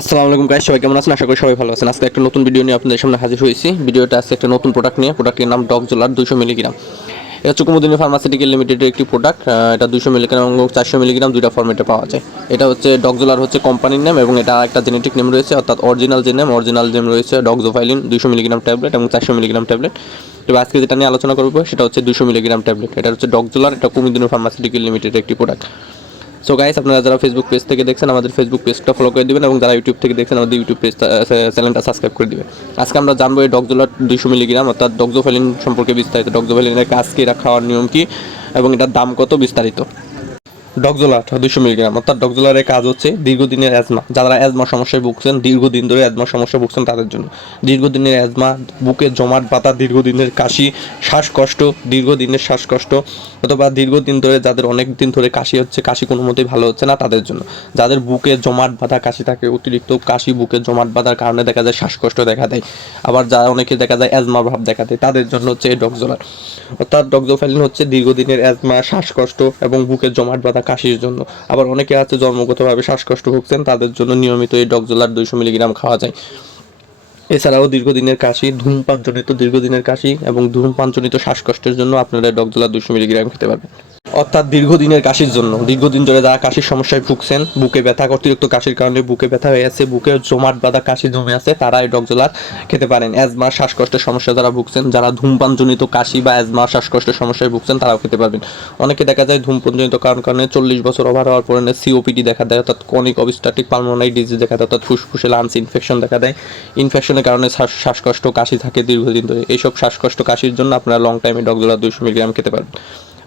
আসসালামু আলাইকুম গাইস সবাই কেমন আছেন? আশা করি সবাই ভালো আছেন। আজকে একটা নতুন ভিডিও নিয়ে আপনাদের সামনে হাজির হয়েছি। ভিডিওটা আছে একটা নতুন প্রোডাক্ট নিয়ে। প্রোডাক্টের নাম ডগ জোলার দুশো মিলিগ্রাম এটা হচ্ছে কুমুদিনী ফার্মাসিউটিক্যাল লিমিটেডের একটি প্রোডাক্ট এটা দুশো মিলিগ্রাম এবং চারশো মিলিগ্রাম দুইটা ফর্মেটে পাওয়া যায়। এটা হচ্ছে ডগ জোলার হচ্ছে কোম্পানির নেম এবং এটা একটা জেনেটিক নেম রয়েছে, অর্থাৎ অরিজিনাল যে নেম অরিজিনাল নেম রয়েছে ডগজোফাইলিন দুশো মিলিগ্রাম ট্যাবলেট এবং চারশো মিলিগ্রাম ট্যাবলেট তো আজকে যেটা নিয়ে আলোচনা করব, সেটা হচ্ছে দুশো মিলিগ্রাম ট্যাবলেট এটা হচ্ছে ডগ জোলার এটা কুমুদিনী ফার্মাসিউটিক্যাল লিমিটেডের একটি প্রোডাক্ট সো গাইস আপনারা যারা ফেসবুক পেজ থেকে দেখছেন, আমাদের ফেসবুক পেজটা ফলো করে দিবেন এবং যারা ইউটিউব থেকে দেখছেন, আমাদের ইউটিউব পেজ চ্যানেলটা সাবস্ক্রাইব করে দিবেন। আজকে আমরা জানব এই ডগজোলার দুইশো মিলিগ্রাম অর্থাৎ ডকজোফেলিন সম্পর্কে বিস্তারিত। ডকজোফেলিনের কাজ কী খাওয়ার নিয়ম কী, এবং এটার দাম কত বিস্তারিত। ডগজোলার দুশো মিলিগ্রাম। অর্থাৎ ডগজোলারের কাজ হচ্ছে দীর্ঘদিনের অ্যাজমা যারা অ্যাজমা সমস্যায় ভুগছেন দীর্ঘদিন ধরে অ্যাজমা সমস্যা ভুগছেন তাদের জন্য। দীর্ঘদিনের অ্যাজমা বুকে জমাট পাতা দীর্ঘদিনের কাশি, শ্বাসকষ্ট, দীর্ঘদিনের শ্বাসকষ্ট, অথবা দীর্ঘদিন ধরে যাদের অনেক দিন ধরে কাশি হচ্ছে, কাশি কোনো মতেই ভালো হচ্ছে না তাদের জন্য। যাদের বুকে জমাট বাঁধা কাশি থাকে, অতিরিক্ত কাশি বুকে জমাট বাঁধার কারণে দেখা যায় শ্বাসকষ্ট দেখা দেয়। আবার যারা অনেকে দেখা যায় অ্যাজমা ভাব দেখা দেয়, তাদের জন্য হচ্ছে এই ডগজোলার অর্থাৎ ডগজোফ্যালিন হচ্ছে দীর্ঘদিনের অ্যাজমা শ্বাসকষ্ট এবং বুকে জমাট বাঁধা কাশির জন্য। আবার অনেকে আছে জন্মগতভাবে শ্বাসকষ্ট ভুগছেন, তাদের জন্য নিয়মিত এই ডকজোলার দুইশো মিলিগ্রাম খাওয়া যায়। এছাড়াও দীর্ঘদিনের কাশি, ধূমপানজনিত দীর্ঘদিনের কাশি এবং ধূমপানজনিত শ্বাসকষ্টের জন্য আপনারা ডকজোলা দুশো মিলিগ্রাম খেতে পারবেন। অর্থাৎ দীর্ঘদিনের কাশির জন্য। দীর্ঘদিন ধরে যারা কাশির সমস্যায় ভুগছেন, বুকে ব্যথা অতিরিক্ত কাশির কারণে বুকে ব্যথা হয়ে আছে, বুকে জমাট বাঁধা কাশি জমে আছে তারা এই ডগজোলার খেতে পারেন। অ্যাজমা, শ্বাসকষ্টের সমস্যা যারা ভুগছেন, যারা ধূমপানজনিত কাশি বা অ্যাজমা, শ্বাসকষ্টের সমস্যায় ভুগছেন, তারাও খেতে পারবেন। অনেকে দেখা যায় ধূমপানজনিত কারণ কারণে চল্লিশ বছর ওভার হওয়ার পরে সিওপিডি দেখা দেয়, অর্থাৎ কনিক অবস্ট্যাটিক পালমোনারি ডিজিজ দেখা দেয়, অর্থাৎ ফুসফুসে লাংস ইনফেকশন দেখা দেয়। ইনফেকশনের কারণে শ্বাস- শ্বাসকষ্ট, কাশি থাকে দীর্ঘদিন ধরে। এইসব শ্বাসকষ্ট, কাশির জন্য আপনারা লং টাইমে ডগজোলা দুইশো মিলিগ্রাম খেতে পারবেন।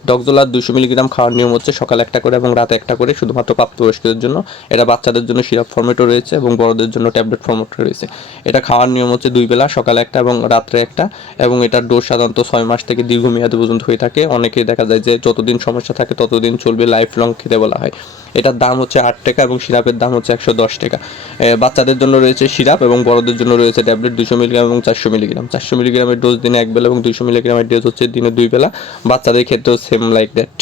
ডগজোলার দুশো মিলিগ্রাম খাওয়ার নিয়ম হচ্ছে সকাল একটা করে এবং রাতে একটা করে, শুধুমাত্র প্রাপ্তবয়স্কদের জন্য। এটা বাচ্চাদের জন্য সিরাপ ফর্মেটও রয়েছে এবং বড়দের জন্য ট্যাবলেট ফর্মেটও রয়েছে। এটা খাওয়ার নিয়ম হচ্ছে দুই বেলা, সকালে একটা এবং রাত্রে একটা, এবং এটার ডোজ সাধারণত ছয় মাস থেকে দীর্ঘমেয়াদী পর্যন্ত হয়ে থাকে। অনেকে দেখা যায় যে যতদিন সমস্যা থাকে, ততদিন চলবে লাইফ লং খেতে বলা হয়। এটার দাম হচ্ছে আট টাকা এবং সিরাপের দাম হচ্ছে একশো দশ টাকা। বাচ্চাদের জন্য রয়েছে সিরাপ এবং বড়দের জন্য রয়েছে ট্যাবলেট দুশো মিলিগ্রাম এবং চারশো মিলিগ্রাম। চারশো মিলিগ্রামের ডোজ দিনে এক বেলা এবং দুশো মিলিগ্রামের ডোজ হচ্ছে দিনে দুই বেলা। বাচ্চাদের ক্ষেত্রেও সেম লাইক দ্যাট